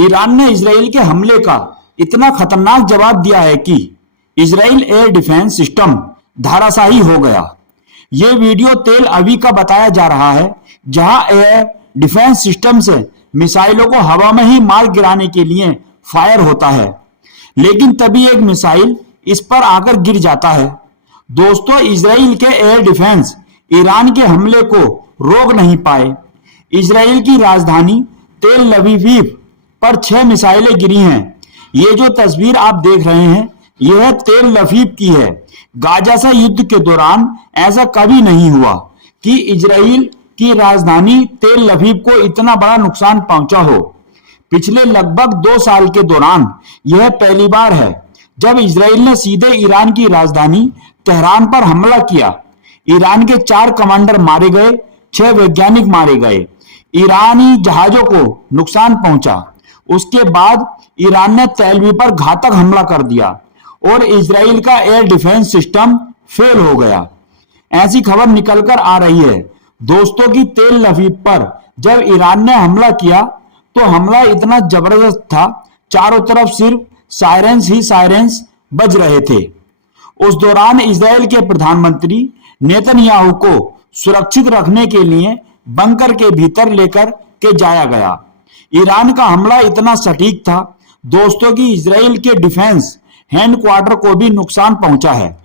Iran ने Israel के हमले का इतना खतरनाक जवाब दिया है कि इजराइल एयर डिफेंस सिस्टम धराशायी हो गया। ये वीडियो तेल अवी का बताया जा रहा है, जहां एयर डिफेंस सिस्टम से मिसाइलों को हवा में ही मार गिराने के लिए फायर होता है, लेकिन तभी एक मिसाइल इस पर आकर गिर जाता है। दोस्तों, इजराइल के एयर डिफेंस ईरान के हमले को रोक नहीं पाए। इजराइल की राजधानी तेल अवीव पर 6 मिसाइलें गिरी हैं। ये जो तस्वीर आप देख रहे हैं, यह तेल अवीव की है। गाजा से युद्ध के दौरान ऐसा कभी नहीं हुआ कि इजराइल की राजधानी तेल अवीव को इतना बड़ा नुकसान पहुंचा हो। पिछले लगभग 2 साल के दौरान यह पहली बार है जब इजराइल ने सीधे ईरान की राजधानी तेहरान पर हमला किया। ईरान के 4 कमांडर मारे गए, 6 वैज्ञानिक मारे गए, ईरानी जहाजों को नुकसान पहुंचा। उसके बाद ईरान ने तेल अवीव पर घातक हमला कर दिया और इजराइल का एयर डिफेंस सिस्टम फेल हो गया। ऐसी खबर निकलकर आ रही है दोस्तों की तेल अवीव पर जब ईरान ने हमला किया तो हमला इतना जबरदस्त था, चारों तरफ सिर्फ सायरेंस ही सायरेंस बज रहे थे। उस दौरान इजराइल के प्रधानमंत्री नेतन्याहू को सुरक्षित रखने के लिए बंकर के भीतर लेकर के जाया गया। ईरान का हमला इतना सटीक था दोस्तों कि इजराइल के डिफेंस हेडक्वार्टर को भी नुकसान पहुंचा है।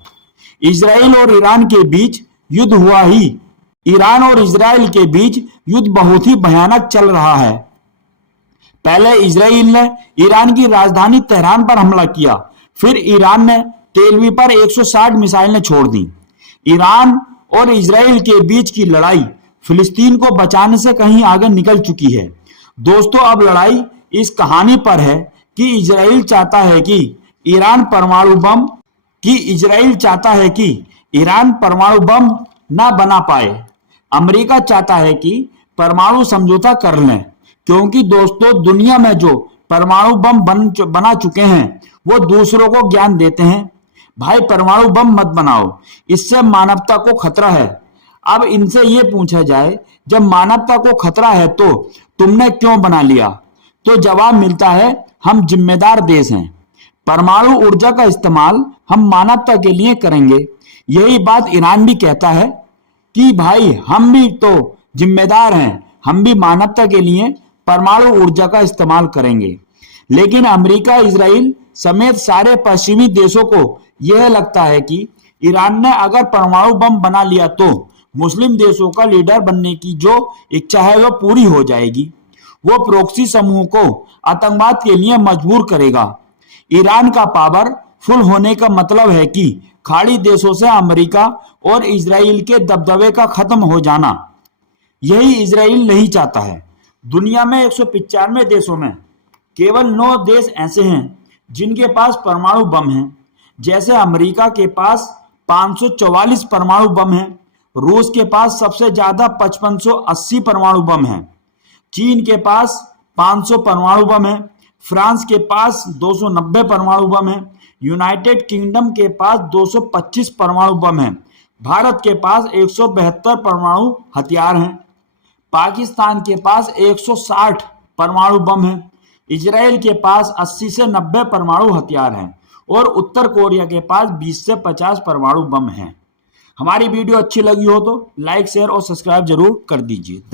इजराइल और ईरान के बीच युद्ध हुआ ही ईरान और इजराइल के बीच युद्ध बहुत ही भयानक चल रहा है। पहले इजराइल ने ईरान की राजधानी तेहरान पर हमला किया, फिर ईरान ने तेल अवीव पर 160 मिसाइलें छोड़ दी। ईरान और इजराइल के बीच की लड़ाई फिलिस्तीन को बचाने से कहीं आगे निकल चुकी है। दोस्तों, अब लड़ाई इस कहानी पर है कि इजराइल चाहता है कि ईरान परमाणु बम ना बना पाए। अमेरिका चाहता है कि परमाणु समझौता कर लें, क्योंकि दोस्तों दुनिया में जो परमाणु बम बना चुके हैं वो दूसरों को ज्ञान देते हैं, भाई परमाणु बम मत बनाओ, इससे मानवता को खतरा है। अब इनसे ये पूछा जाए, जब मानवता को खतरा है तो तुमने क्यों बना लिया? तो जवाब मिलता है, हम जिम्मेदार देश हैं, परमाणु ऊर्जा का इस्तेमाल हम मानवता के लिए करेंगे। यही बात ईरान भी कहता है कि भाई हम भी तो जिम्मेदार हैं, हम भी मानवता के लिए परमाणु ऊर्जा का इस्तेमाल करेंगे। लेकिन अमेरिका, इजराइल समेत सारे पश्चिमी देशों को यह लगता है कि ईरान ने अगर परमाणु बम बना लिया तो मुस्लिम देशों का लीडर बनने की जो इच्छा है वो पूरी हो जाएगी। वो प्रॉक्सी समूह को आतंकवाद के लिए मजबूर करेगा। ईरान का पावरफुल होने का मतलब है कि खाड़ी देशों से अमेरिका और इजराइल के दबदबे का खत्म हो जाना। यही इजराइल नहीं चाहता है। दुनिया में 195 देशों में केवल 9 देश ऐसे हैं जिनके पास परमाणु बम हैं। जैसे अमेरिका के पास 544 परमाणु बम हैं, रूस के पास सबसे ज्यादा 5580 परमाणु बम हैं, चीन के पास 500 परमाणु बम है, फ्रांस के पास 290 परमाणु बम है, यूनाइटेड किंगडम के पास 225 परमाणु बम है, भारत के पास 172 परमाणु हथियार हैं, पाकिस्तान के पास 160 परमाणु बम है, इजराइल के पास 80 से 90 परमाणु हथियार हैं और उत्तर कोरिया के पास 20 से 50 परमाणु बम हैं। हमारी वीडियो अच्छी लगी हो तो लाइक, शेयर और सब्सक्राइब जरूर कर दीजिए। धन्यवाद।